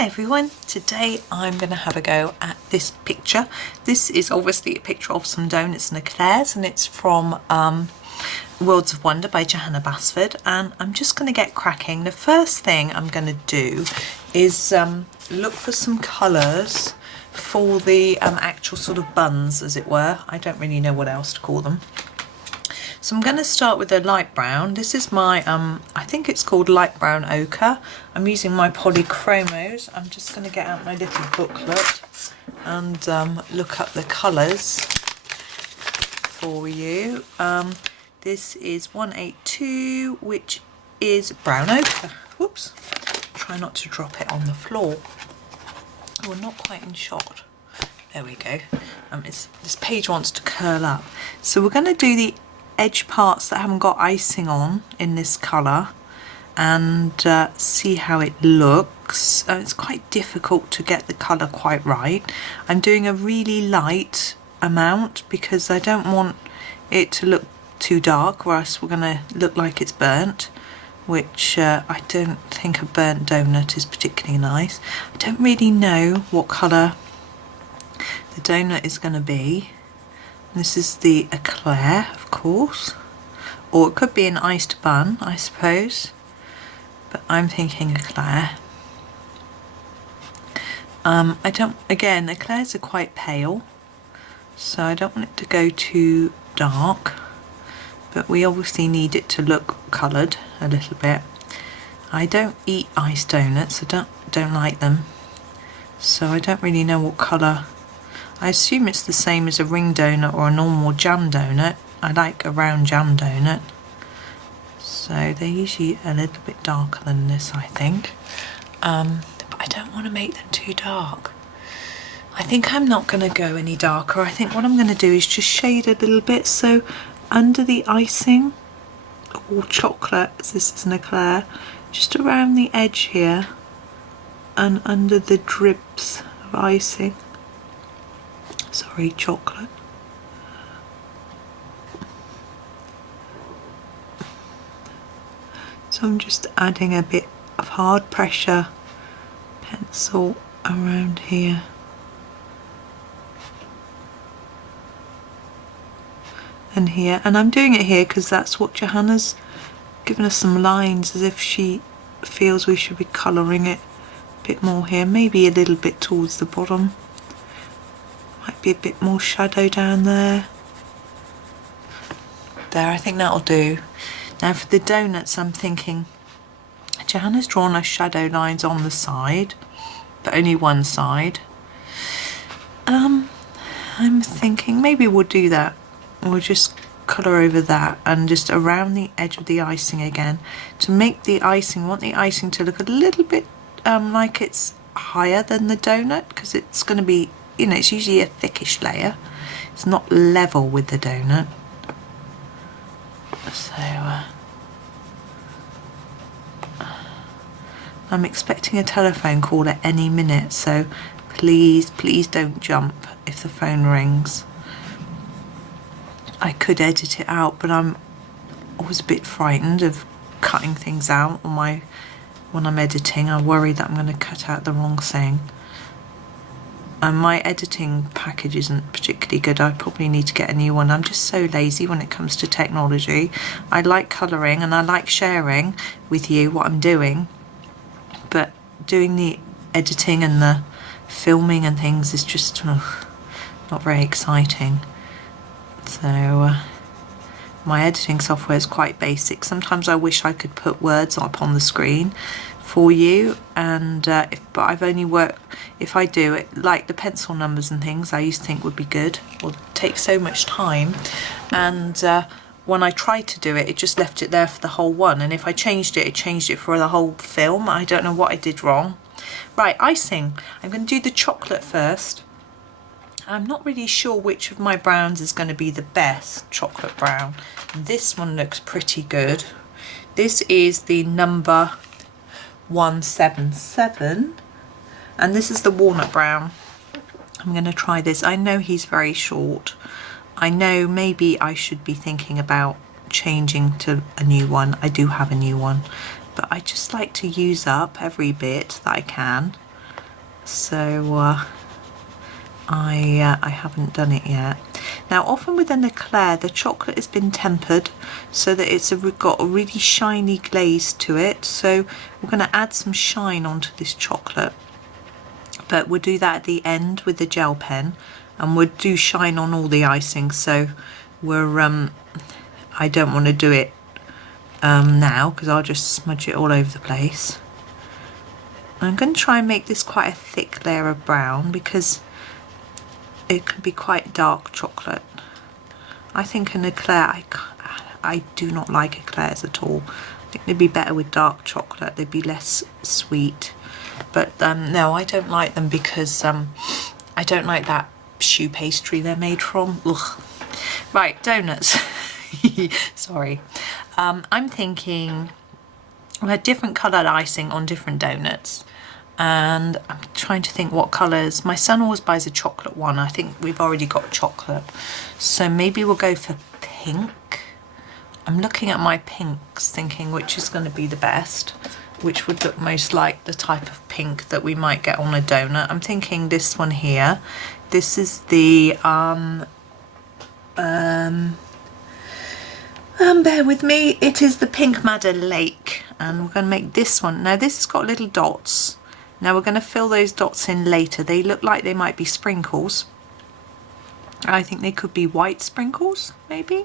Hi everyone, today I'm going to have a go at this picture. This is obviously a picture of some donuts and eclairs, and it's from Worlds of Wonder by Johanna Basford, and I'm just going to get cracking. The first thing I'm going to do is look for some colours for the actual sort of buns, as it were. I don't really know what else to call them. So I'm going to start with a light brown. This is my, I think it's called light brown ochre. I'm using my Polychromos. I'm just going to get out my little booklet and look up the colours for you. This is 182, which is brown ochre. Whoops. Try not to drop it on the floor. Oh, not quite in shot. There we go. This page wants to curl up. So we're going to do the edge parts that haven't got icing on in this colour and see how it looks. It's quite difficult to get the colour quite right. I'm doing a really light amount because I don't want it to look too dark, or else we're going to look like it's burnt, which I don't think a burnt donut is particularly nice. I don't really know what colour the donut is going to be. This is the eclair, of course, or it could be an iced bun, I suppose, but I'm thinking eclair. Again, eclairs are quite pale, so I don't want it to go too dark, but we obviously need it to look coloured a little bit. I don't eat iced donuts, I don't like them, so I don't really know what colour. I assume it's the same as a ring donut or a normal jam donut. I like a round jam donut. So they're usually a little bit darker than this, I think. But I don't want to make them too dark. I think I'm not going to go any darker. I think what I'm going to do is just shade a little bit. So under the icing, or chocolate, as this is an eclair, just around the edge here, and under the drips of icing. Sorry, chocolate. So I'm just adding a bit of hard pressure pencil around here. And here, and I'm doing it here because that's what Johanna's given us, some lines, as if she feels we should be colouring it a bit more here, maybe a little bit towards the bottom. Might be a bit more shadow down there. There, I think that'll do. Now for the donuts, I'm thinking Johanna's drawn us shadow lines on the side, but only one side. I'm thinking maybe we'll do that. We'll just colour over that and just around the edge of the icing again. To make the icing, I want the icing to look a little bit like it's higher than the donut, because it's going to be, you know, it's usually a thickish layer. It's not level with the donut. So I'm expecting a telephone call at any minute, so please don't jump if the phone rings. I could edit it out, but I'm always a bit frightened of cutting things out on when I'm editing. I worry that I'm going to cut out the wrong thing. And my editing package isn't particularly good. I probably need to get a new one. I'm just so lazy when it comes to technology. I like colouring and I like sharing with you what I'm doing, but doing the editing and the filming and things is just not very exciting. So my editing software is quite basic. Sometimes I wish I could put words up on the screen for you, and but I've only worked, if I do it, like the pencil numbers and things, I used to think would be good, or take so much time, and when I tried to do it, it just left it there for the whole one, and if I changed it, it changed it for the whole film. I don't know what I did wrong. Right, icing. I'm going to do the chocolate first. I'm not really sure which of my browns is going to be the best chocolate brown. This one looks pretty good. This is the number 177, and this is the walnut brown. I'm going to try this. I know he's very short. I know maybe I should be thinking about changing to a new one. I do have a new one, but I just like to use up every bit that I can. so I haven't done it yet. Now often with an eclair the chocolate has been tempered so that it's got a really shiny glaze to it, so we're going to add some shine onto this chocolate, but we'll do that at the end with the gel pen, and we'll do shine on all the icing. So we're I don't want to do it now because I'll just smudge it all over the place. I'm going to try and make this quite a thick layer of brown because it can be quite dark chocolate. I think an eclair, I do not like eclairs at all. I think they'd be better with dark chocolate, they'd be less sweet. But no, I don't like them because I don't like that choux pastry they're made from. Ugh. Right, donuts. Sorry. I'm thinking I had different coloured icing on different donuts, and I'm trying to think what colours. My son always buys a chocolate one. I think we've already got chocolate, so maybe we'll go for pink. I'm looking at my pinks thinking which is going to be the best, which would look most like the type of pink that we might get on a donut. I'm thinking this one here. This is the bear with me, it is the Pink Madder Lake, and we're going to make this one. Now this has got little dots. Now we're going to fill those dots in later. They look like they might be sprinkles. I think they could be white sprinkles maybe,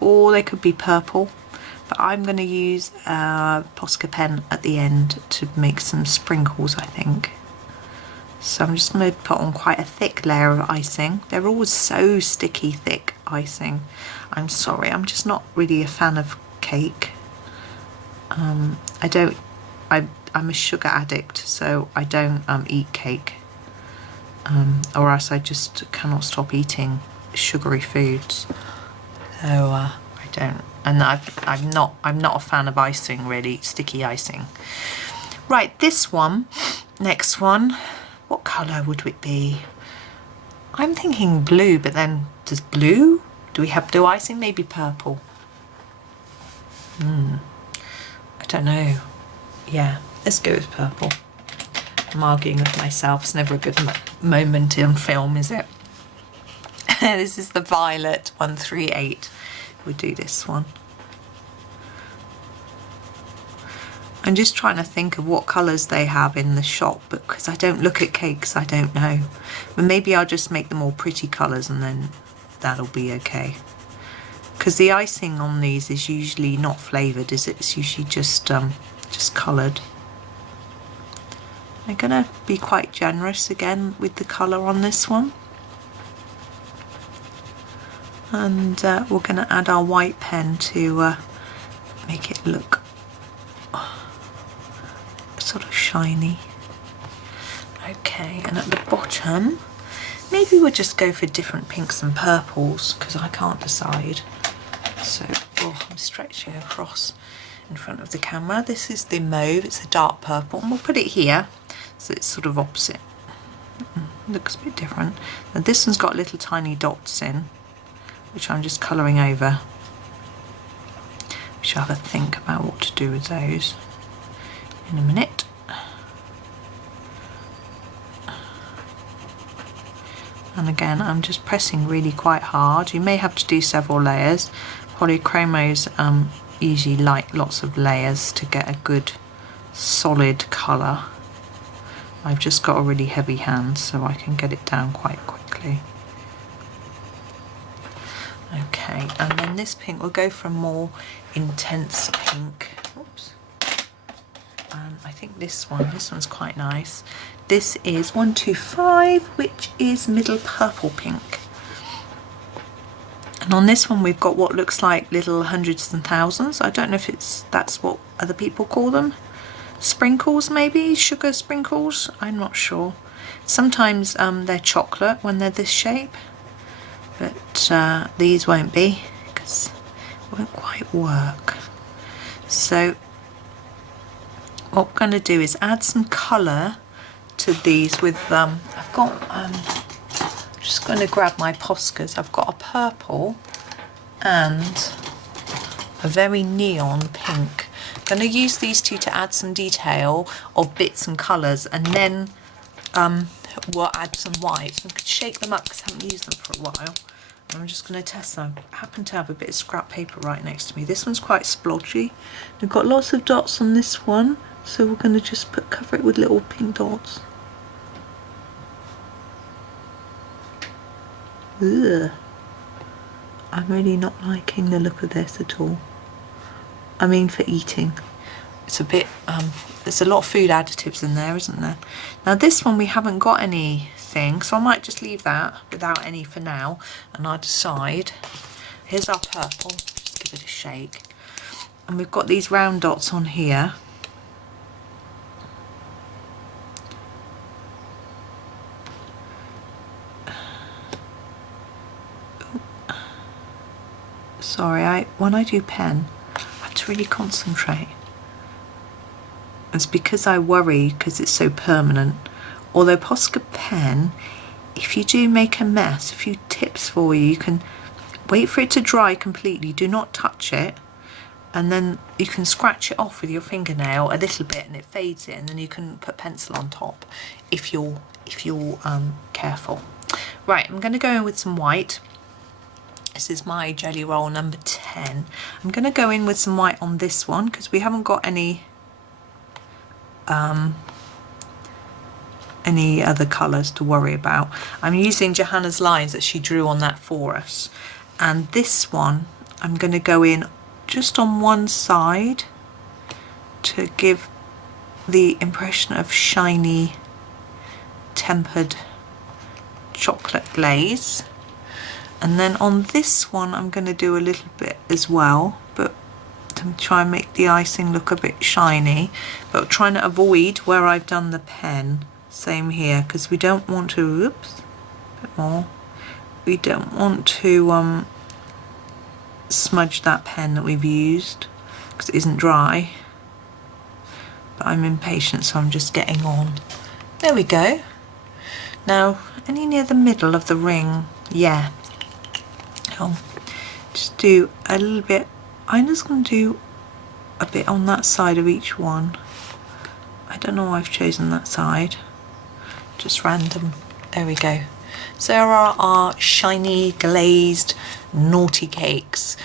or they could be purple, but I'm going to use a Posca pen at the end to make some sprinkles, I think. So I'm just going to put on quite a thick layer of icing. They're always so sticky thick icing. I'm sorry, I'm just not really a fan of cake. I'm a sugar addict, so I don't eat cake, or else I just cannot stop eating sugary foods. So I don't, and I'm not a fan of icing really, sticky icing. Right, this one, next one. What colour would it be? I'm thinking blue, but then does blue? Do we have blue icing? Maybe purple. I don't know. Yeah, let's go with purple. I'm arguing with myself. It's never a good moment in film, is it? This is the Violet 138. We'll do this one. I'm just trying to think of what colours they have in the shop, but because I don't look at cakes, I don't know. But maybe I'll just make them all pretty colours and then that'll be okay. Because the icing on these is usually not flavoured, is it? It's usually just coloured. I'm going to be quite generous again with the colour on this one. And we're going to add our white pen to make it look sort of shiny. Okay, and at the bottom maybe we'll just go for different pinks and purples because I can't decide. So I'm stretching across in front of the camera. This is the mauve, it's a dark purple, and we'll put it here so it's sort of opposite. Looks a bit different. And this one's got little tiny dots in, which I'm just colouring over. We should have a think about what to do with those in a minute. And again, I'm just pressing really quite hard. You may have to do several layers. Polychromos usually like lots of layers to get a good solid colour. I've just got a really heavy hand, so I can get it down quite quickly. Okay, and then this pink, we'll go for a more intense pink. Oops. And I think this one's quite nice. This is 125, which is middle purple pink. And on this one we've got what looks like little hundreds and thousands. I don't know if that's what other people call them. Sprinkles maybe, sugar sprinkles, I'm not sure. Sometimes they're chocolate when they're this shape, but these won't be because it won't quite work. So what we're going to do is add some colour to these with I'm just going to grab my Poscas. I've got a purple and a very neon pink. I'm going to use these two to add some detail of bits and colours, and then we'll add some white. I'm going to shake them up because I haven't used them for a while. I'm just going to test them. I happen to have a bit of scrap paper right next to me. This one's quite splodgy. We've got lots of dots on this one, so we're going to just cover it with little pink dots. Ugh. I'm really not liking the look of this at all. I mean, for eating. It's a bit, there's a lot of food additives in there, isn't there? Now this one we haven't got anything, so I might just leave that without any for now, and I'll decide. Here's our purple, just give it a shake. And we've got these round dots on here. Sorry, when I do pen, I have to really concentrate. It's because I worry because it's so permanent. Although Posca pen, if you do make a mess, a few tips for you, you can wait for it to dry completely, do not touch it, and then you can scratch it off with your fingernail a little bit and it fades in, and then you can put pencil on top if you're careful. Right, I'm going to go in with some white. This is my jelly roll number 10. I'm going to go in with some white on this one because we haven't got any other colours to worry about. I'm using Johanna's lines that she drew on that for us, and this one I'm going to go in just on one side to give the impression of shiny tempered chocolate glaze. And then on this one I'm going to do a little bit as well, but to try and make the icing look a bit shiny, but trying to avoid where I've done the pen. Same here, because we don't want to, oops, a bit more, we don't want to smudge that pen that we've used because it isn't dry, but I'm impatient, so I'm just getting on. There we go. Now, any near the middle of the ring? Yeah. I'll just do a little bit. I'm just going to do a bit on that side of each one. I don't know why I've chosen that side. Just random. There we go. So there are our shiny glazed naughty cakes.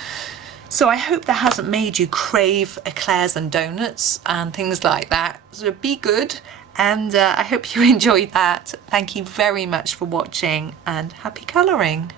So I hope that hasn't made you crave eclairs and donuts and things like that. So be good, and I hope you enjoyed that. Thank you very much for watching, and happy colouring.